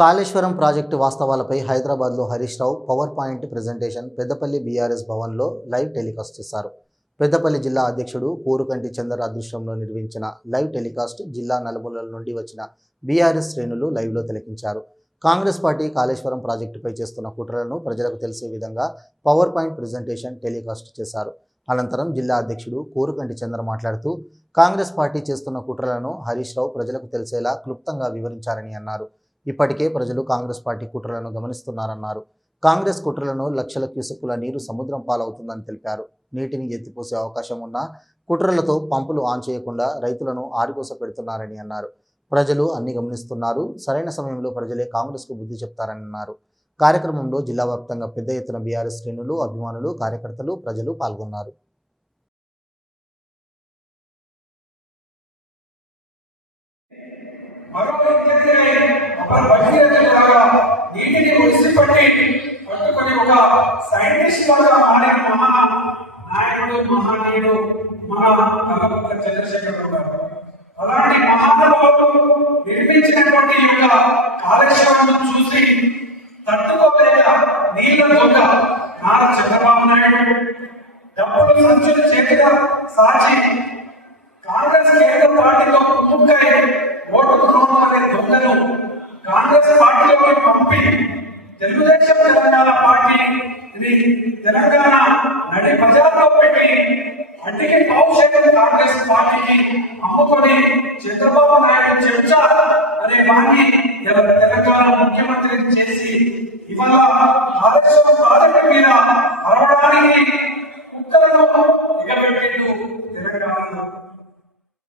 Kaleshwaram project వాస్తవాలపై హైదరాబాద్లో Harish Rao power point presentation Peddapalli BRS భవన్లో లైవ్ టెలికాస్ట్ చేశారు. పెద్దపల్లి జిల్లా అధ్యక్షుడు కోరుకంటి చందర్ అదృష్టంలో నిర్వహించిన లైవ్ టెలికాస్ట్ జిల్లా నలుమూలల నుండి వచ్చిన బీఆర్ఎస్ శ్రేణులు లైవ్లో తిలకించారు. కాంగ్రెస్ పార్టీ కాళేశ్వరం ప్రాజెక్టుపై చేస్తున్న కుట్రలను ప్రజలకు తెలిసే విధంగా పవర్ పాయింట్ ప్రజెంటేషన్ టెలికాస్ట్ చేశారు. అనంతరం జిల్లా అధ్యక్షుడు కోరుకంటి చంద్ర మాట్లాడుతూ కాంగ్రెస్ పార్టీ చేస్తున్న కుట్రలను హరీష్ రావు ప్రజలకు తెలిసేలా క్లుప్తంగా వివరించారని అన్నారు. ఇప్పటికే ప్రజలు కాంగ్రెస్ పార్టీ కుట్రలను గమనిస్తున్నారన్నారు. కాంగ్రెస్ కుట్రలను లక్షల క్యూసెక్కుల నీరు సముద్రం పాలవుతుందని తెలిపారు. నీటిని ఎత్తిపోసే అవకాశం ఉన్నా కుట్రలతో పంపులు ఆన్ చేయకుండా రైతులను ఆరిపోస పెడుతున్నారని అన్నారు. ప్రజలు అన్ని గమనిస్తున్నారు. సరైన సమయంలో ప్రజలే కాంగ్రెస్కు బుద్ధి చెప్తారని అన్నారు. కార్యక్రమంలో జిల్లా వ్యాప్తంగా పెద్ద ఎత్తున బీఆర్ఎస్ శ్రేణులు అభిమానులు కార్యకర్తలు ప్రజలు పాల్గొన్నారు. మరో వ్యక్తిని అప్పుడు భగీరథులాగా నీటిని ఒడిసిపట్టి పట్టుకొని ఒక సైంటిస్ట్ లాగా మారిన మహా నాయకుడు మహానీయుడు మహా కలపత్ర చంద్రశేఖర్ గారు. అలాంటి మహానుభావుడు నిర్మించినటువంటి ఈ యొక్క కాళేశ్వరం చూసి తట్టుకోలేక నీళ్ళ దొంగ నారా చంద్రబాబు నాయుడు డబ్బులు సంచులు చేతిగా సాచి కాంగ్రెస్ కేంద్ర పార్టీలో కాంగ్రెస్ పంపి తెలుగుదేశం తెలంగాణ పార్టీని తెలంగాణ నడి బజార్లో పెట్టి అడ్డికి పావు శాతం కాంగ్రెస్ పార్టీకి అమ్ముకొని చంద్రబాబు నాయుడు చెప్తా అనే వాణ్ణి తెలంగాణ ముఖ్యమంత్రిని చేసి ఇవాళ కాళేశ్వరం ప్రాజెక్టు మీద అరవడానికి కుక్కలను ఎగబెట్టి